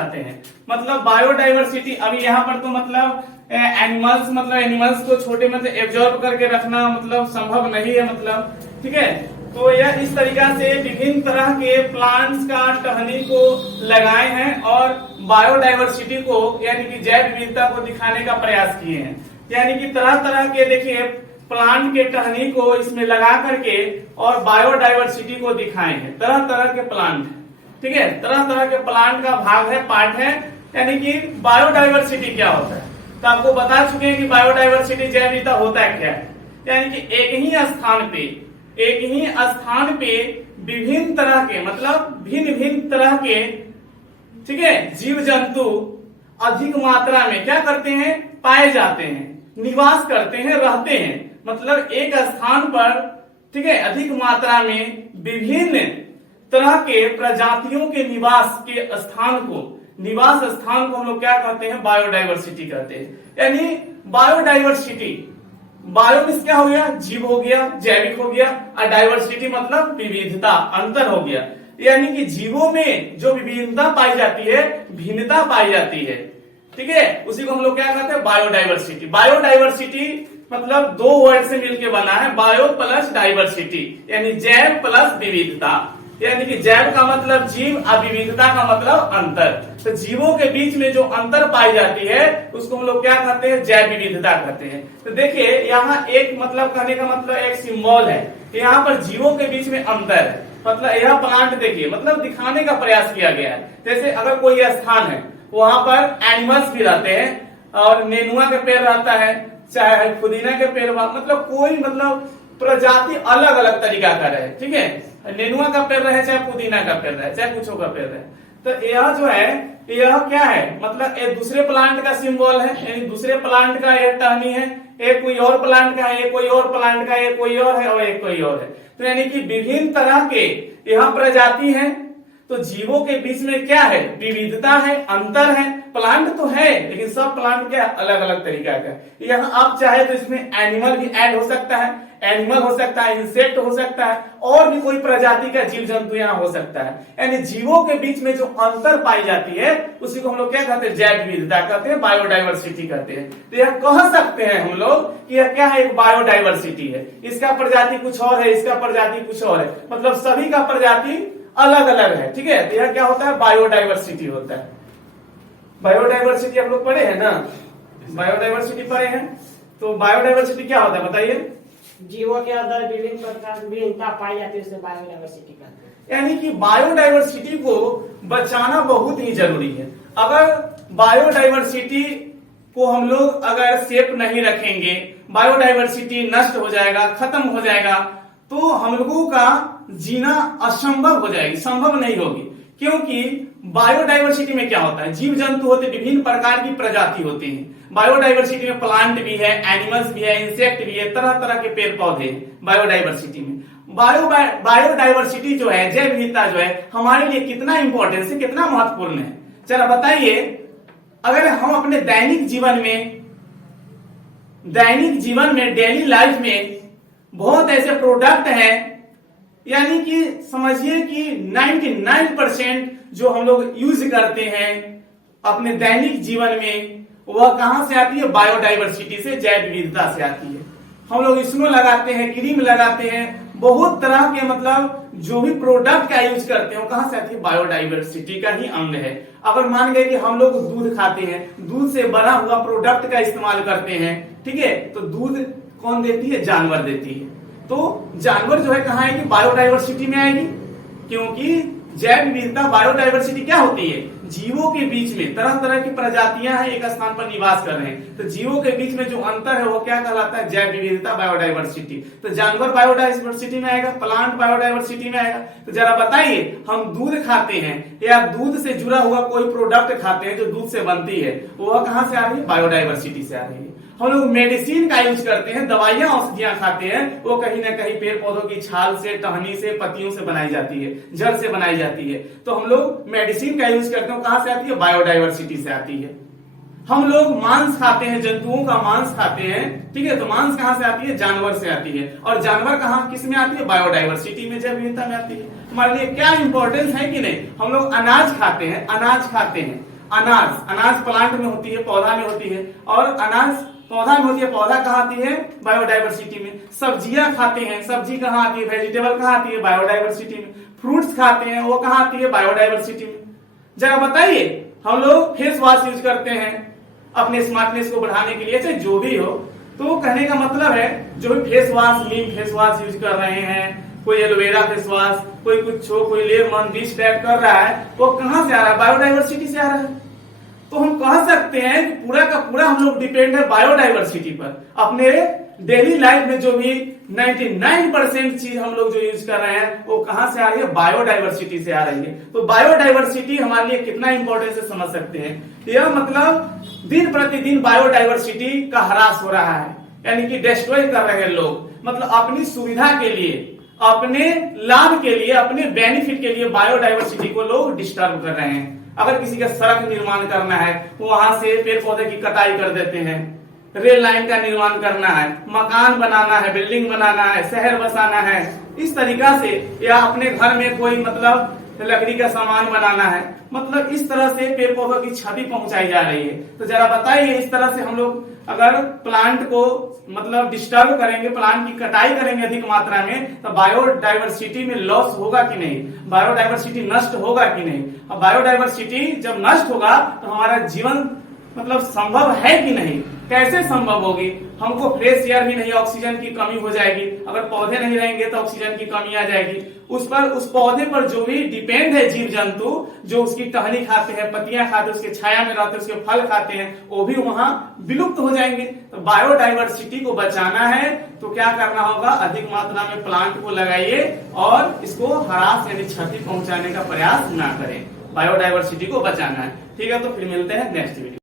चाहते हैं। मतलब बायोडाइवर्सिटी, अभी यहाँ पर तो मतलब एनिमल्स को छोटे मतलब एब्जॉर्ब करके रखना मतलब संभव नहीं है, मतलब ठीक है। तो यह इस तरीका से विभिन्न तरह के प्लांट्स का टहनी को लगाए हैं और बायोडाइवर्सिटी को यानी कि जैव विविधता को दिखाने का प्रयास किए हैं। यानी कि तरह तरह के देखिए प्लांट के टहनी को इसमें लगा करके और बायोडाइवर्सिटी को दिखाए हैं। तरह तरह के प्लांट, ठीक है, तरह तरह के प्लांट का भाग है, पार्ट है। यानी कि बायोडाइवर्सिटी क्या होता है, तो आपको बता चुके हैं कि बायोडाइवर्सिटी जैव विविधता होता है क्या है। यानी कि एक ही स्थान पे विभिन्न तरह के मतलब भिन्न भिन्न तरह के, ठीक है, जीव जंतु अधिक मात्रा में क्या करते हैं, पाए जाते हैं, निवास करते हैं, रहते हैं। मतलब एक स्थान पर, ठीक है, अधिक मात्रा में विभिन्न तरह के प्रजातियों के निवास स्थान को हम लोग क्या कहते हैं, बायोडाइवर्सिटी कहते हैं। यानी बायोडाइवर्सिटी, बायो मीन्स क्या हो गया, जीव हो गया, जैविक हो गया, और डाइवर्सिटी मतलब विविधता, अंतर हो गया। यानी कि जीवों में जो विभिन्नता पाई जाती है, भिन्नता पाई जाती है, ठीक है, उसी को हम लोग क्या कहते हैं, बायोडाइवर्सिटी। बायोडाइवर्सिटी मतलब दो वर्ड से मिलकर बना है, बायो प्लस डाइवर्सिटी, यानी जैव प्लस विविधता। यानी कि जैव का मतलब जीव और विविधता का मतलब अंतर। तो जीवों के बीच में जो अंतर पाई जाती है उसको हम लोग क्या कहते हैं, जैव विविधता कहते हैं। तो देखिए यहाँ एक मतलब कहने का मतलब एक सिंबल है, यहाँ पर जीवों के बीच में अंतर है। मतलब यह प्लांट देखिए मतलब दिखाने का प्रयास किया गया है। जैसे अगर कोई स्थान है वहां पर एनिमल्स भी रहते हैं और नेनुआ के पेड़ रहता है, चाहे पुदीना के पेड़, मतलब कोई मतलब प्रजाति अलग अलग तरीका का रहे, ठीक है, नेनुआ का पेड़ रहे, चाहे पुदीना का पेड़ रहे, चाहे कुछ का पेड़ रहे। तो यह जो है यह क्या है, मतलब एक दूसरे प्लांट का सिंबल है, यानी दूसरे प्लांट का यह टहनी है, एक कोई और प्लांट का है, एक कोई और प्लांट का, एक कोई और है और एक कोई और है। तो यानी कि विभिन्न तरह के यह प्रजाति है। तो जीवों के बीच में क्या है, विविधता है, अंतर है। प्लांट तो है लेकिन सब प्लांट क्या अलग अलग तरीका का। यहाँ आप चाहे तो इसमें एनिमल भी ऐड हो सकता है, एनिमल हो सकता है, इंसेक्ट हो सकता है, और भी कोई प्रजाति का जीव जंतु यहाँ हो सकता है। यानी जीवों के बीच में जो अंतर पाई जाती है उसी को हम लोग क्या कहते हैं, जैव विविधता कहते हैं, बायोडाइवर्सिटी कहते हैं। तो यह कह सकते हैं हम लोग कि यह क्या है, एक बायोडाइवर्सिटी है। इसका प्रजाति कुछ और है, इसका प्रजाति कुछ और है, मतलब सभी का प्रजाति अलग अलग है, ठीक है। तो यह क्या होता है, बायोडाइवर्सिटी होता है। बायोडाइवर्सिटी आप लोग पढ़े हैं ना, बायोडाइवर्सिटी पढ़े हैं। तो बायोडाइवर्सिटी क्या होता है बताइए, जीवों के अंदर विभिन्न प्रकार की विभिन्नता पाई जाती है, उसे बायोडाइवर्सिटी कहते हैं। यानी कि बायोडाइवर्सिटी को बचाना बहुत ही जरूरी है। अगर बायोडाइवर्सिटी को हम लोग अगर सेफ नहीं रखेंगे, बायोडाइवर्सिटी नष्ट हो जाएगा, खत्म हो जाएगा, तो हम लोगों का जीना असंभव हो जाएगी, संभव नहीं होगी। क्योंकि बायोडाइवर्सिटी में क्या होता है, जीव जंतु होते, विभिन्न प्रकार की प्रजाति होती हैं। बायोडाइवर्सिटी में प्लांट भी है, एनिमल्स भी है, इंसेक्ट भी है, तरह तरह के पेड़ पौधे हैं बायोडाइवर्सिटी में। बायोडाइवर्सिटी जो है, जैव विविधता जो है, हमारे लिए कितना इंपॉर्टेंस है, कितना महत्वपूर्ण है, चलो बताइए। अगर हम अपने दैनिक जीवन में डेली लाइफ में बहुत ऐसे प्रोडक्ट हैं, यानी कि समझिए कि 99% जो हम लोग यूज करते हैं अपने दैनिक जीवन में, वह कहां से आती है, बायोडाइवर्सिटी से, जैव विविधता से आती है। हम लोग स्नो लगाते हैं, क्रीम लगाते हैं, बहुत तरह के मतलब जो भी प्रोडक्ट का यूज करते हैं वो कहां से आती है, बायोडाइवर्सिटी का ही अंग है। अगर मान गए कि हम लोग दूध खाते हैं, दूध से बना हुआ प्रोडक्ट का इस्तेमाल करते हैं, ठीक है, तो दूध कौन देती है, जानवर देती है। तो जानवर जो है कहां आएगी, बायोडाइवर्सिटी में आएगी। क्योंकि जैव विविधता, बायोडाइवर्सिटी क्या होती है, जीवों के बीच में तरह तरह की प्रजातियां हैं, एक स्थान पर निवास कर रहे हैं, तो जीवों के बीच में जो अंतर है वो क्या कहलाता है, जैव विविधता, बायोडाइवर्सिटी। तो जानवर बायोडाइवर्सिटी में आएगा, प्लांट बायोडाइवर्सिटी में आएगा। तो जरा बताइए, हम दूध खाते हैं या दूध से जुड़ा हुआ कोई प्रोडक्ट खाते हैं जो दूध से बनती है, वह कहां से आ रही है, बायोडाइवर्सिटी से आ रही है। हम लोग मेडिसिन का यूज करते हैं, दवाइयां औषधियां खाते हैं, वो कहीं ना कहीं पेड़ पौधों की छाल से, टहनी से, पत्तियों से बनाई जाती है, जड़ से बनाई जाती है। तो हम लोग मेडिसिन का यूज करते हैं, कहां से आती है, बायोडाइवर्सिटी से आती है। हम लोग मांस खाते हैं, जंतुओं का मांस खाते हैं, ठीक है, तो मांस कहां से आती है, जानवर से आती है। और जानवर कहां किस में आती है, बायोडाइवर्सिटी में, जैव विविधता में आती है। हमारे लिए क्या इंपॉर्टेंस है कि नहीं, हम लोग अनाज खाते हैं, अनाज प्लांट में होती है, पौधा में होती है, और अनाज पौधा में होती है, पौधा कहाँ आती है? बायोडाइवर्सिटी में। सब्जियां खाते हैं, सब्जी कहाँ आती है? वेजिटेबल कहाँ आती है? बायोडाइवर्सिटी में। फ्रूट्स खाते हैं, वो कहाँ आती है? बायोडाइवर्सिटी में। जरा बताइए, हम लोग फेस वॉश यूज करते हैं अपने स्मार्टनेस को बढ़ाने के लिए, चाहे जो भी हो, तो कहने का मतलब है जो भी फेस वॉश, नीम फेस वॉश यूज कर रहे हैं, कोई एलोवेरा फेस वॉश, कोई कुछ हो, कोई लेमन बीच टैप कर रहा है, वो कहां से आ रहा है? बायोडाइवर्सिटी से आ रहा है। तो हम कह सकते हैं कि पूरा का पूरा हम लोग डिपेंड है बायोडाइवर्सिटी पर। अपने डेली लाइफ में जो भी 99% चीज हम लोग जो यूज कर रहे हैं वो कहां से आ रही है? बायोडाइवर्सिटी से आ रही है। तो बायोडाइवर्सिटी हमारे लिए कितना इंपॉर्टेंट है समझ सकते हैं। यह मतलब दिन प्रतिदिन बायोडाइवर्सिटी का ह्रास हो रहा है, यानी कि डिस्ट्रॉय कर रहे हैं लोग, मतलब अपनी सुविधा के लिए, अपने लाभ के लिए, अपने बेनिफिट के लिए बायोडाइवर्सिटी को लोग डिस्टर्ब कर रहे हैं। अगर किसी का सड़क निर्माण करना है, वहां से पेड़ पौधे की कटाई कर देते हैं। रेल लाइन का निर्माण करना है, मकान बनाना है, बिल्डिंग बनाना है, शहर बसाना है, इस तरीका से, या अपने घर में कोई मतलब लकड़ी का सामान बनाना है, मतलब इस तरह से पेड़ पौधों की क्षति पहुंचाई जा रही है। तो जरा बताइए, इस तरह से हम लोग अगर प्लांट को मतलब डिस्टर्ब करेंगे, प्लांट की कटाई करेंगे अधिक मात्रा में, तो बायोडाइवर्सिटी में लॉस होगा कि नहीं? बायोडाइवर्सिटी नष्ट होगा कि नहीं? और बायोडाइवर्सिटी जब नष्ट होगा तो हमारा जीवन मतलब संभव है कि नहीं? कैसे संभव होगी? हमको फ्रेश एयर भी नहीं, ऑक्सीजन की कमी हो जाएगी। अगर पौधे नहीं रहेंगे तो ऑक्सीजन की कमी आ जाएगी। उस पौधे पर जो भी डिपेंड है जीव जंतु, जो उसकी टहनी खाते हैं, पत्तियां खाते हैं, उसके छाया में रहते हैं, उसके फल खाते हैं, वो भी वहां विलुप्त हो जाएंगे। तो बायोडाइवर्सिटी को बचाना है तो क्या करना होगा? अधिक मात्रा में प्लांट को लगाइए और इसको ह्रास यानी क्षति पहुंचाने का प्रयास ना करें। बायोडाइवर्सिटी को बचाना है। ठीक है, तो फिर मिलते हैं नेक्स्ट वीडियो।